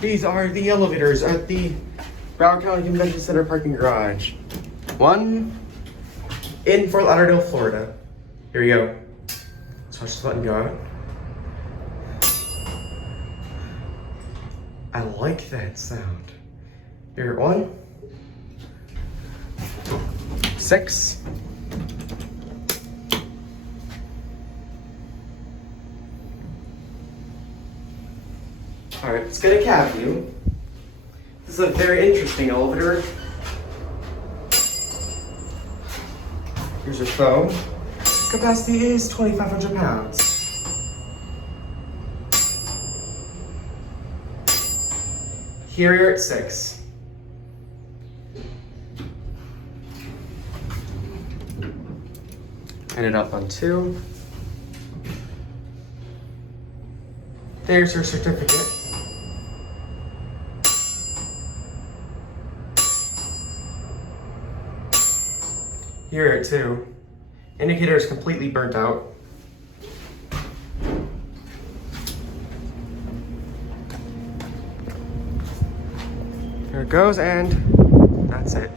These are the elevators at the Broward Convention Center parking garage. One in Fort Lauderdale, Florida. Here we go. Let's watch this button go out. I like that sound. Here, 1, 6. All right, let's get a cab view. This is a very interesting elevator. Here's your phone. Capacity is 2,500 pounds. Here you're at 6. Ended up on 2. There's your certificate. Here at 2. Indicator is completely burnt out. Here it goes, and that's it.